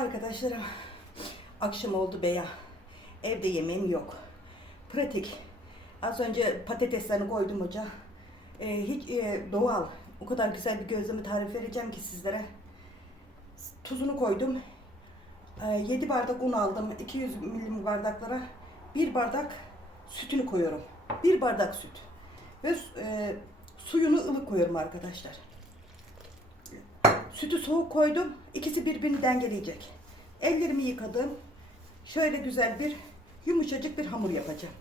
Arkadaşlarım akşam oldu beya. Evde yemeğim yok. Pratik. Az önce patateslerini koydum ocağa. Ee, hiç e, doğal. O kadar güzel bir gözleme tarif vereceğim ki sizlere. Tuzunu koydum. 7 bardak un aldım. 200 milim bardaklara. Bir bardak sütünü koyuyorum. Bir bardak süt. Ve e, suyunu ılık koyuyorum arkadaşlar. Sütü soğuk koydum. İkisi birbirini dengeleyecek. Ellerimi yıkadım. Şöyle güzel bir yumuşacık bir hamur yapacağım.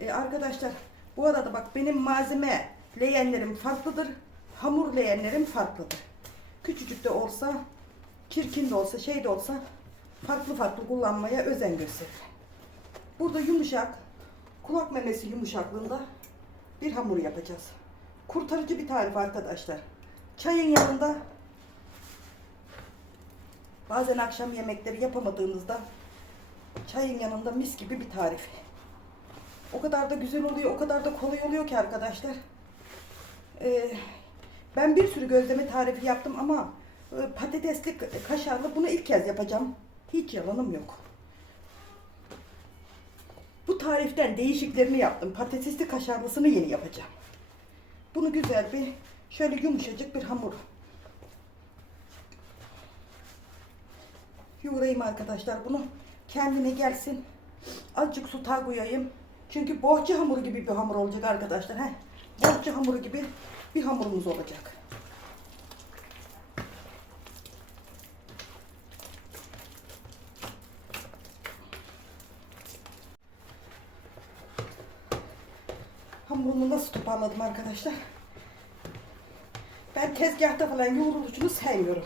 Ee, arkadaşlar bu arada bak benim malzeme leğenlerim farklıdır. Hamur leğenlerim farklıdır. Küçücük de olsa, çirkin de olsa, şey de olsa farklı farklı kullanmaya özen gösterir. Burada yumuşak, kulak memesi yumuşaklığında bir hamur yapacağız. Kurtarıcı bir tarif arkadaşlar. Çayın yanında Bazen akşam yemekleri yapamadığınızda çayın yanında mis gibi bir tarif. O kadar da güzel oluyor, o kadar da kolay oluyor ki arkadaşlar. Ee, ben bir sürü gözleme tarifi yaptım ama e, patatesli kaşarlı bunu ilk kez yapacağım. Hiç yalanım yok. Bu tariften değişiklerini yaptım. Patatesli kaşarlısını yeni yapacağım. Bunu güzel bir şöyle yumuşacık bir hamur yoğurayım arkadaşlar bunu. Kendine gelsin. Azıcık su koyayım. Çünkü bohça hamuru gibi bir hamur olacak arkadaşlar. He. Bohça hamuru gibi bir hamurumuz olacak. Hamurumu nasıl toparladım arkadaşlar? Ben tezgahta falan yoğruluşunu sevmiyorum.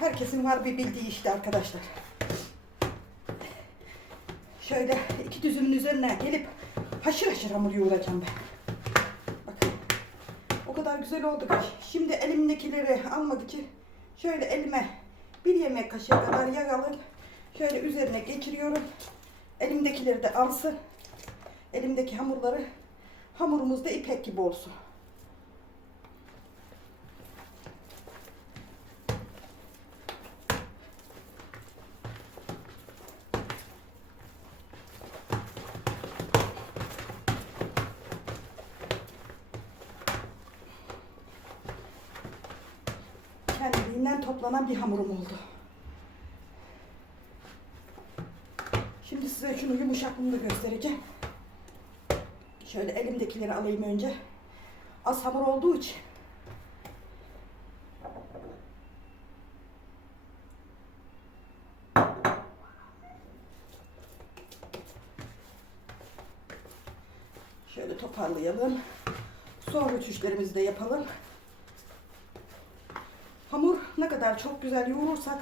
Herkesin var bir bildiği işte arkadaşlar. Şöyle iki düzümün üzerine gelip haşır haşır hamur yoğuracağım ben. Bakın. O kadar güzel oldu ki. Şimdi elimdekileri almak için şöyle elime bir yemek kaşığı kadar yağ alıp şöyle üzerine geçiriyorum. Elimdekileri de alsın. Elimdeki hamurları hamurumuz da ipek gibi olsun. Toplanan bir hamurum oldu. Şimdi size şunu yumuşaklığını da göstereceğim. Şöyle elimdekileri alayım önce. Az hamur olduğu için. Şöyle toparlayalım. Son rütüşlerimizi de yapalım. Hamur ne kadar çok güzel yoğurursak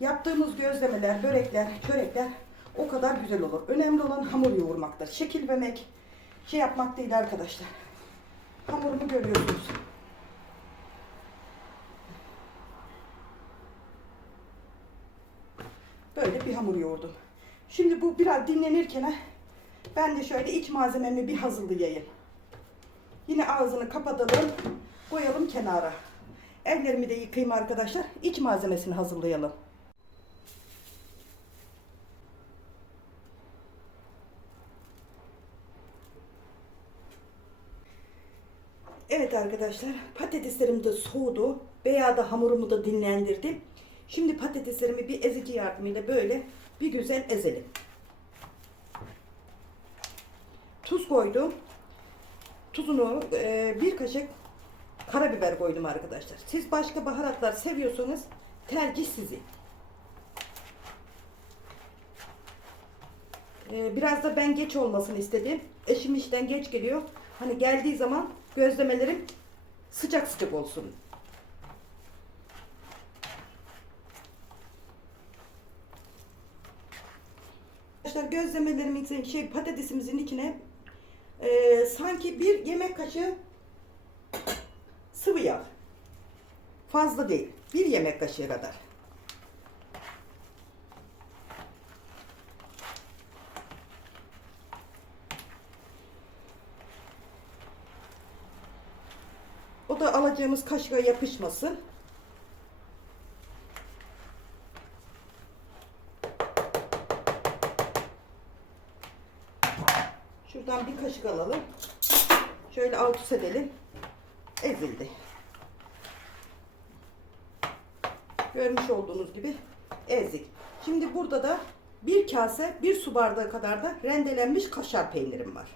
yaptığımız gözlemeler, börekler, çörekler o kadar güzel olur. Önemli olan hamur yoğurmaktır. Şekil vermek, şey yapmak değil arkadaşlar. Hamurumu görüyorsunuz. Böyle bir hamur yoğurdum. Şimdi bu biraz dinlenirken ben de şöyle iç malzememi bir hazırlayayım. Yine ağzını kapatalım, koyalım kenara. Ellerimi de yıkayayım arkadaşlar. İç malzemesini hazırlayalım. Evet arkadaşlar patateslerim de soğudu. Veya da hamurumu da dinlendirdim. Şimdi patateslerimi bir ezici yardımıyla böyle bir güzel ezelim. Tuz koydum. Tuzunu e, bir kaşık karabiber koydum arkadaşlar. Siz başka baharatlar seviyorsanız tercih sizin. Ee, biraz da ben geç olmasını istedim. Eşim işten geç geliyor. Hani geldiği zaman gözlemelerim sıcak sıcak olsun. Arkadaşlar gözlemelerimizin şey patatesimizin içine e, sanki bir yemek kaşığı sıvı yağ. Fazla değil. Bir yemek kaşığı kadar. O da alacağımız kaşığa yapışmasın. Şuradan bir kaşık alalım. Şöyle alt üst edelim. Ezildi. Görmüş olduğunuz gibi ezdik. Şimdi burada da bir kase, bir su bardağı kadar da rendelenmiş kaşar peynirim var.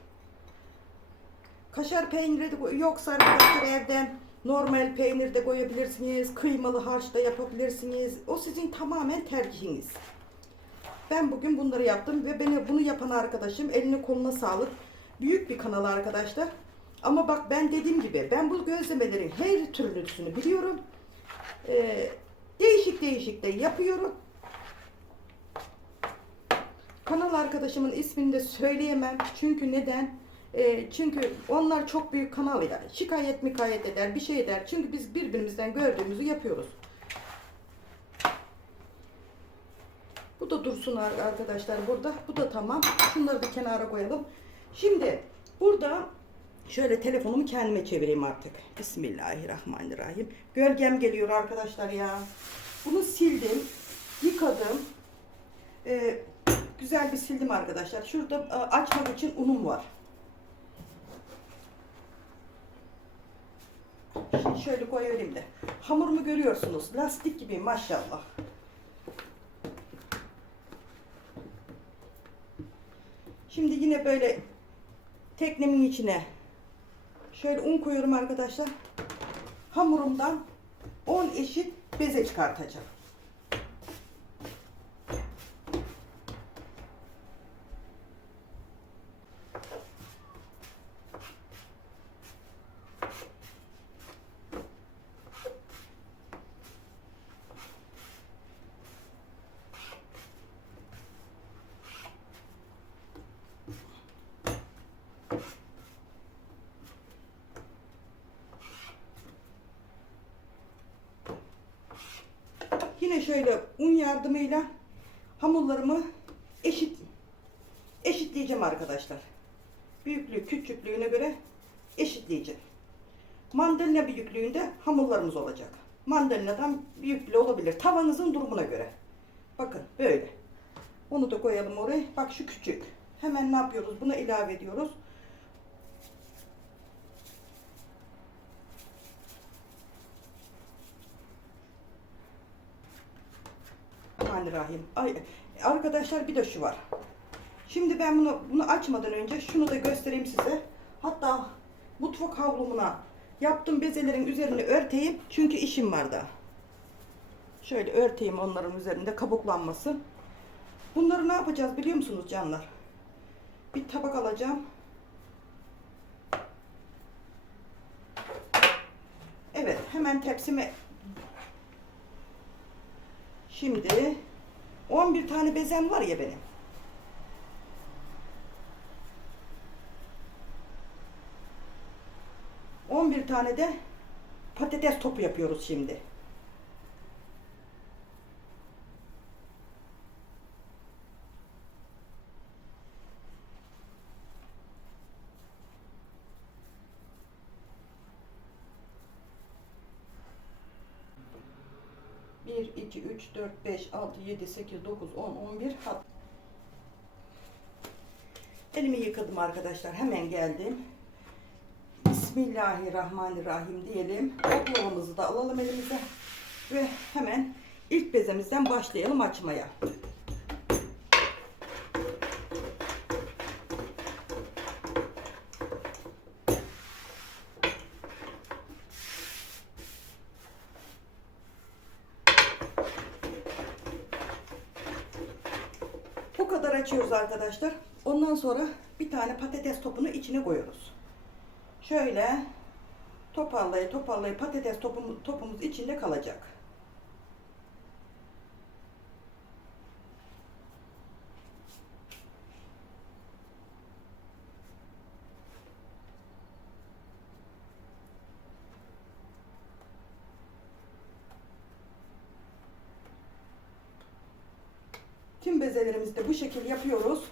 Kaşar peyniri yoksa arkadaşlar evden normal peynir de koyabilirsiniz. Kıymalı harç da yapabilirsiniz. O sizin tamamen tercihiniz. Ben bugün bunları yaptım ve beni bunu yapan arkadaşım eline koluna sağlık. Büyük bir kanal arkadaşlar. Ama bak ben dediğim gibi ben bu gözlemelerin her türlüsünü biliyorum. Ee, değişik değişik de yapıyorum. Kanal arkadaşımın ismini de söyleyemem. Çünkü neden? Ee, çünkü onlar çok büyük kanal ya. Şikayet mikayet eder, bir şey eder. Çünkü biz birbirimizden gördüğümüzü yapıyoruz. Bu da dursun ar- arkadaşlar burada. Bu da tamam. Şunları da kenara koyalım. Şimdi burada şöyle telefonumu kendime çevireyim artık. Bismillahirrahmanirrahim. Gölgem geliyor arkadaşlar ya. Bunu sildim. Yıkadım. Ee, güzel bir sildim arkadaşlar. Şurada e, açmak için unum var. Şimdi şöyle koyayım de. Hamurumu görüyorsunuz. Lastik gibi maşallah. Şimdi yine böyle teknemin içine şöyle un koyuyorum arkadaşlar. Hamurumdan 10 eşit beze çıkartacağım. Yine şöyle un yardımıyla hamurlarımı eşit eşitleyeceğim arkadaşlar. Büyüklüğü küçüklüğüne göre eşitleyeceğim. Mandalina büyüklüğünde hamurlarımız olacak. Mandalinadan büyük bile olabilir. Tavanızın durumuna göre. Bakın böyle. Onu da koyalım oraya. Bak şu küçük. Hemen ne yapıyoruz? Buna ilave ediyoruz. Rahim. Ay, arkadaşlar bir de şu var. Şimdi ben bunu bunu açmadan önce şunu da göstereyim size. Hatta mutfak havlumuna yaptığım bezelerin üzerine örteyim. Çünkü işim var daha. Şöyle örteyim onların üzerinde kabuklanmasın. Bunları ne yapacağız biliyor musunuz canlar? Bir tabak alacağım. Evet hemen tepsime Şimdi 11 tane bezem var ya benim. On bir tane de patates topu yapıyoruz şimdi. 4, 5, 6, 7, 8, 9, 10, 11 hat. Elimi yıkadım arkadaşlar. Hemen geldim. Bismillahirrahmanirrahim diyelim. Oklavamızı da alalım elimize. Ve hemen ilk bezemizden başlayalım açmaya. Arkadaşlar. Ondan sonra bir tane patates topunu içine koyuyoruz. Şöyle toparlaya toparlaya patates topumuz, topumuz içinde kalacak. Tüm bezelerimizi de bu şekilde yapıyoruz.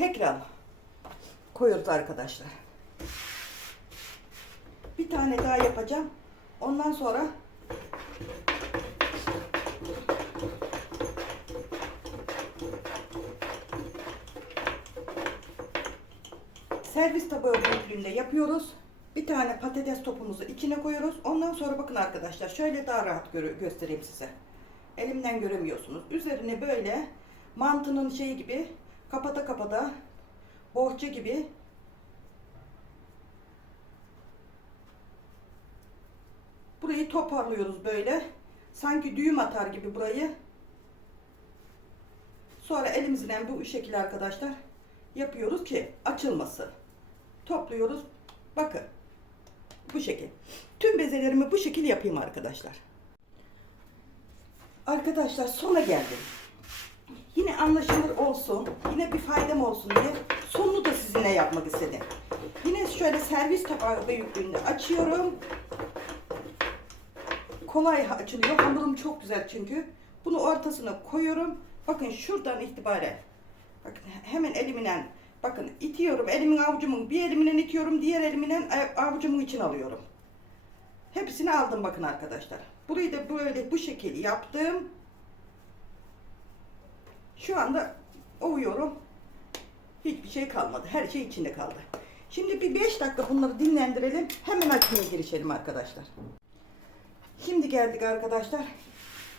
Tekrar koyuyoruz arkadaşlar. Bir tane daha yapacağım. Ondan sonra servis tabağı büyüklüğünde yapıyoruz. Bir tane patates topumuzu içine koyuyoruz. Ondan sonra bakın arkadaşlar şöyle daha rahat gö- göstereyim size. Elimden göremiyorsunuz. Üzerine böyle mantının şeyi gibi kapata kapata bohça gibi burayı toparlıyoruz böyle. Sanki düğüm atar gibi burayı. Sonra elimizle bu şekilde arkadaşlar yapıyoruz ki açılması. Topluyoruz. Bakın. Bu şekil. Tüm bezelerimi bu şekil yapayım arkadaşlar. Arkadaşlar sona geldim. Anlaşılır olsun, yine bir faydam olsun diye sonunu da sizinle yapmak istedim. Yine şöyle servis tabağı büyüklüğünde açıyorum. Kolay açılıyor. Hamurum çok güzel çünkü. Bunu ortasına koyuyorum. Bakın şuradan itibaren. Bakın hemen elimle bakın itiyorum. Elimin avucumun bir elimle itiyorum. Diğer elimle avucumun için alıyorum. Hepsini aldım bakın arkadaşlar. Burayı da böyle bu şekilde yaptım. Şu anda ovuyorum. Hiçbir şey kalmadı. Her şey içinde kaldı. Şimdi bir 5 dakika bunları dinlendirelim. Hemen açmaya girişelim arkadaşlar. Şimdi geldik arkadaşlar.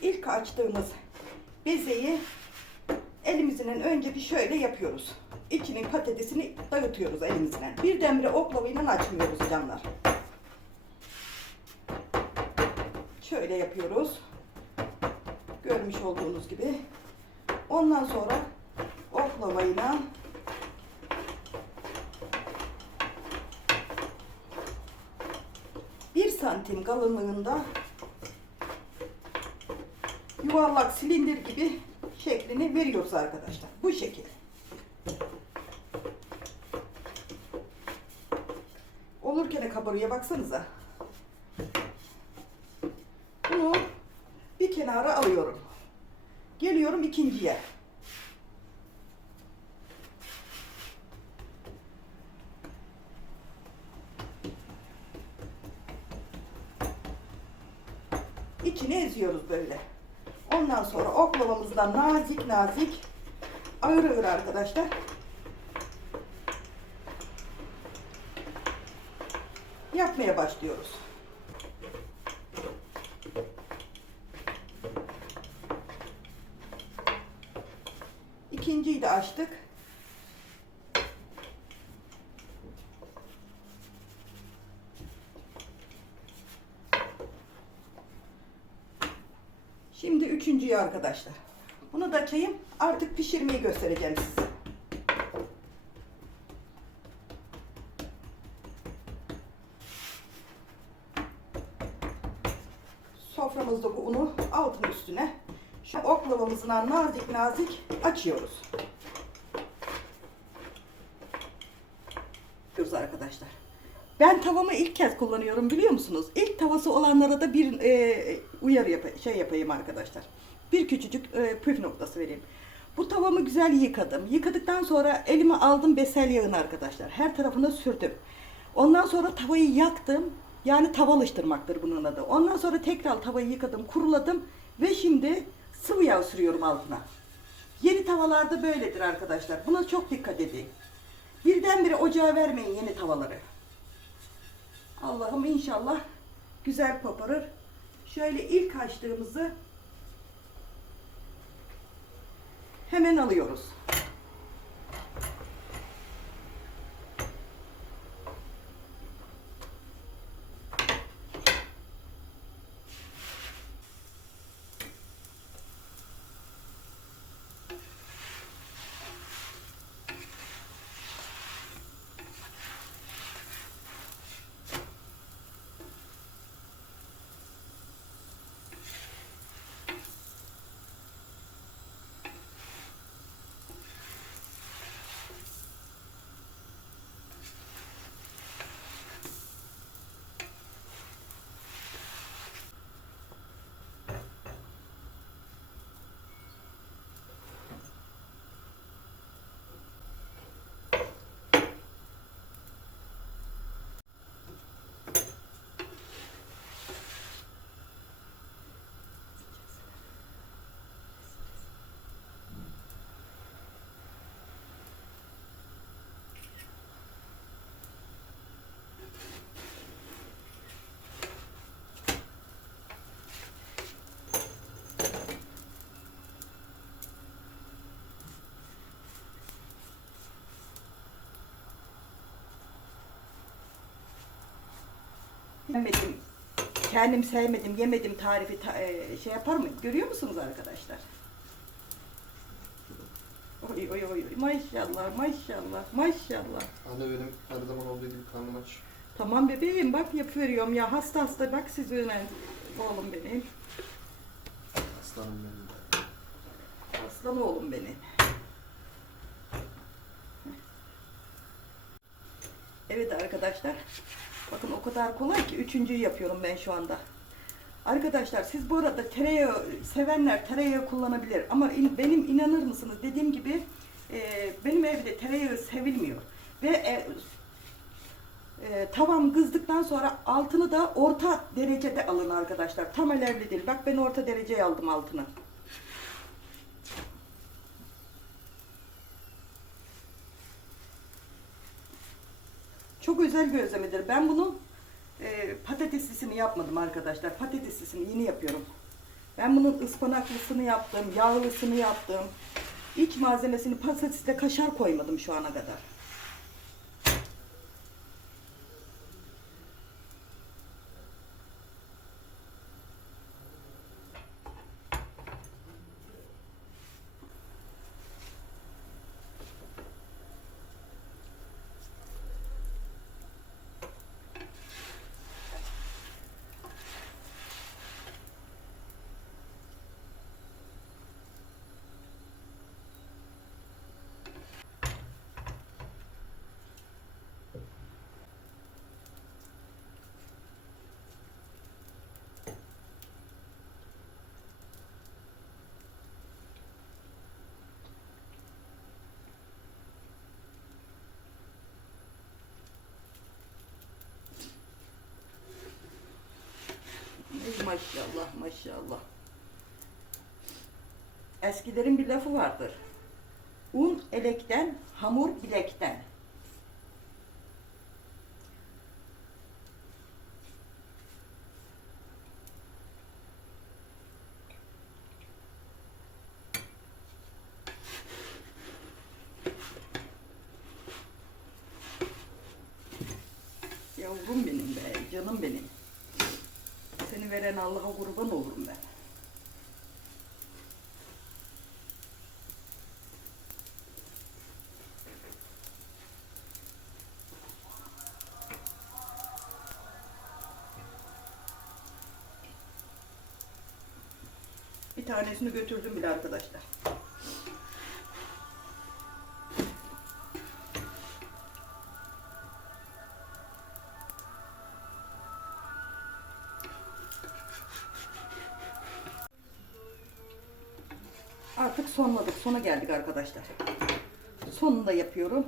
İlk açtığımız bezeyi elimizden önce bir şöyle yapıyoruz. İçinin patatesini dağıtıyoruz elimizle. Birdenbire oklavayla açmıyoruz canlar. Şöyle yapıyoruz. Görmüş olduğunuz gibi. Ondan sonra oklavayla bir santim kalınlığında yuvarlak silindir gibi şeklini veriyoruz arkadaşlar. Bu şekil. Olurken de kabarıya baksanıza. Bunu bir kenara alıyorum. Geliyorum ikinciye. İçini eziyoruz böyle. Ondan sonra oklavamızdan nazik nazik ağır ağır arkadaşlar. Yapmaya başlıyoruz. İkinciyi de açtık. Şimdi üçüncüyü arkadaşlar. Bunu da açayım. Artık pişirmeyi göstereceğim size. Soframızdaki unu altın üstüne şu oklavamızla nazik nazik açıyoruz. Yapıyoruz arkadaşlar. Ben tavamı ilk kez kullanıyorum biliyor musunuz? İlk tavası olanlara da bir e, uyarı yap şey yapayım arkadaşlar. Bir küçücük e, püf noktası vereyim. Bu tavamı güzel yıkadım. Yıkadıktan sonra elime aldım besel yağını arkadaşlar. Her tarafına sürdüm. Ondan sonra tavayı yaktım. Yani tava alıştırmaktır bunun adı. Ondan sonra tekrar tavayı yıkadım, kuruladım ve şimdi sıvı yağ sürüyorum altına. Yeni tavalarda böyledir arkadaşlar. Buna çok dikkat edin. Birdenbire ocağa vermeyin yeni tavaları. Allah'ım inşallah güzel koparır. Şöyle ilk açtığımızı hemen alıyoruz. Yemedim, kendim sevmedim, yemedim tarifi ta- e, şey yapar mı? Görüyor musunuz arkadaşlar? Oy oy oy oy. maşallah maşallah maşallah. Anne benim her zaman olduğu gibi karnım aç. Tamam bebeğim bak yapıyorum ya hasta hasta bak siz öğren oğlum benim. Aslanım benim. Aslan oğlum benim. Evet arkadaşlar. Bakın o kadar kolay ki üçüncüyü yapıyorum ben şu anda. Arkadaşlar siz bu arada tereyağı sevenler tereyağı kullanabilir. Ama in- benim inanır mısınız dediğim gibi e, benim evde tereyağı sevilmiyor. Ve e, e, tavam kızdıktan sonra altını da orta derecede alın arkadaşlar. Tam alevli değil. Bak ben orta dereceye aldım altını. Çok özel gözlemedir. Ben bunu e, patateslisini yapmadım arkadaşlar. Patateslisini yeni yapıyorum. Ben bunun ıspanaklısını yaptım, yağlısını yaptım. İç malzemesini patatesle kaşar koymadım şu ana kadar. Maşallah maşallah. Eskilerin bir lafı vardır. Un elekten, hamur bilekten. Yavrum benim be, canım benim. Veren Allah'a kurban olurum ben. Bir tanesini götürdüm bile arkadaşlar. Artık sonladık. Sona geldik arkadaşlar. Sonunda yapıyorum.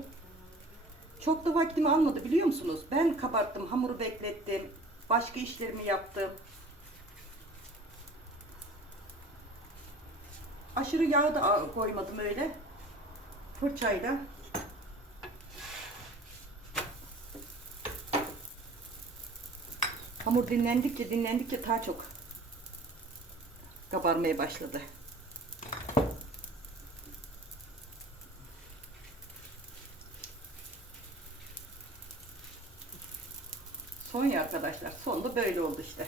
Çok da vaktimi almadı biliyor musunuz? Ben kabarttım, hamuru beklettim. Başka işlerimi yaptım. Aşırı yağ da koymadım öyle. Fırçayla. Hamur dinlendikçe dinlendikçe daha çok kabarmaya başladı. Son ya arkadaşlar. Son da böyle oldu işte.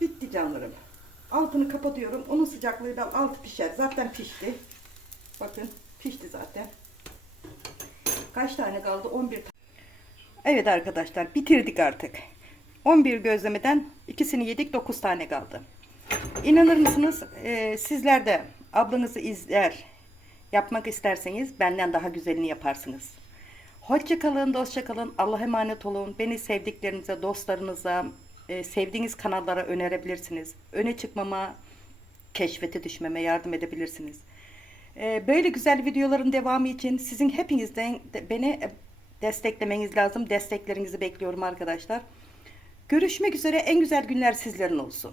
Bitti canlarım. Altını kapatıyorum. Onun sıcaklığıyla altı pişer. Zaten pişti. Bakın pişti zaten. Kaç tane kaldı? 11 tane. Evet arkadaşlar bitirdik artık. 11 gözlemeden ikisini yedik 9 tane kaldı. İnanır mısınız e, sizler de ablanızı izler yapmak isterseniz benden daha güzelini yaparsınız. Hoşça kalın, dostça kalın. Allah'a emanet olun. Beni sevdiklerinize, dostlarınıza, e, sevdiğiniz kanallara önerebilirsiniz. Öne çıkmama, keşfete düşmeme yardım edebilirsiniz. E, böyle güzel videoların devamı için sizin hepinizden de beni desteklemeniz lazım. Desteklerinizi bekliyorum arkadaşlar. Görüşmek üzere. En güzel günler sizlerin olsun.